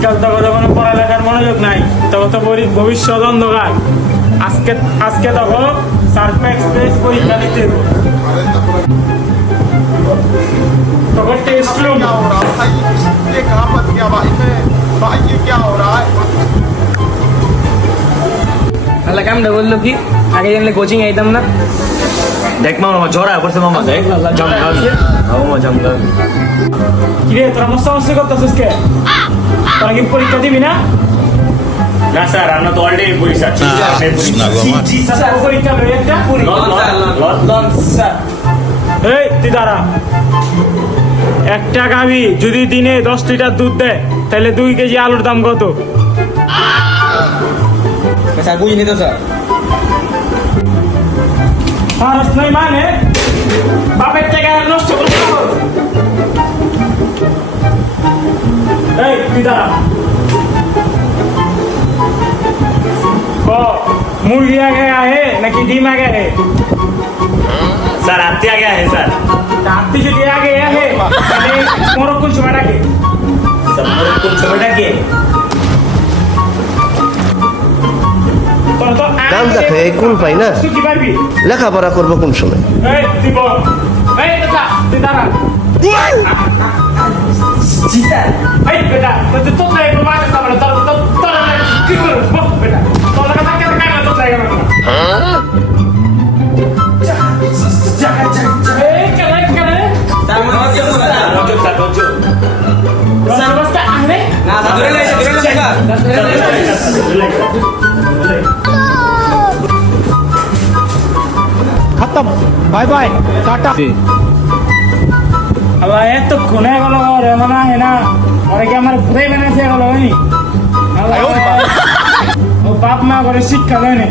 আজকাল তো কোনো পড়ালেখার মনোযোগ নাই, তখন তো ভবিষ্যৎ অন্ধকার। আজকে আজকে তখন সার্ফ এক্সপ্রেস পরীক্ষা দিতে হবে। তখন টেস্ট क्या हो रहा है भाई? ये कहाँ फंस गया भाई मैं? भाई ये क्या हो रहा है? আল্লাহ কামটা বললো কি আগে জানলে কোচিং আইতাম না। দেখ মামা আমার জ্বর আয় পড়ছে মামা দেখ জমকাল মামা জমকাল কিরে তোরা মস্তামস্তি করতেছিস কে? তোরা কি পরীক্ষা দিবি না? না স্যার আমরা তো অলরেডি পরীক্ষা স্যার, পরীক্ষা হবে একটা এই তুই দাঁড়া। একটা গাভী যদি দিনে 10 লিটার দুধ দেয় তাহলে 2 কেজি আলুর দাম কত? স্যার বুঝিনি তো স্যার। পারস নাই মানে বাপের টাকা নষ্ট করতে হবে। এই তুই দাঁড়া। मुर्गी आगे है नाकि डिम आगे है? স্যার আত্মী আগে আহে স্যার हाथी যদি আগে है তাহলে মোরগ কোন সময় ডাকে? স্যার মোর কোন সময়টা কে তোর তো নাম দেখে এই কোন পাই না তুই কি পারবি? লেখাপড়া করবো কোন সময় এই তুই বল। এই বেটা তুই দাঁড়া। জি স্যার। এই বেটা তুই তো তাই মাঝে সামনে তোর তো তোর কি করব বল বেটা তোর লাগা থাকে না কেন তো জায়গা না। এই কেন কেন স্যার আমার হচ্ছে স্যার। রঞ্জক স্যার রঞ্জক স্যার বসটা আরে না স্যার ধরে লাইছে স্যার। खत्म बाय बाय टाटा আল্লাহ এত কোনে গেল রে মানা হে না ওরে কি আমার ঘুরে বেনাছে গেল হয়নি আল্লাহ ও বাপ মা করে শিক্ষা দেয়নি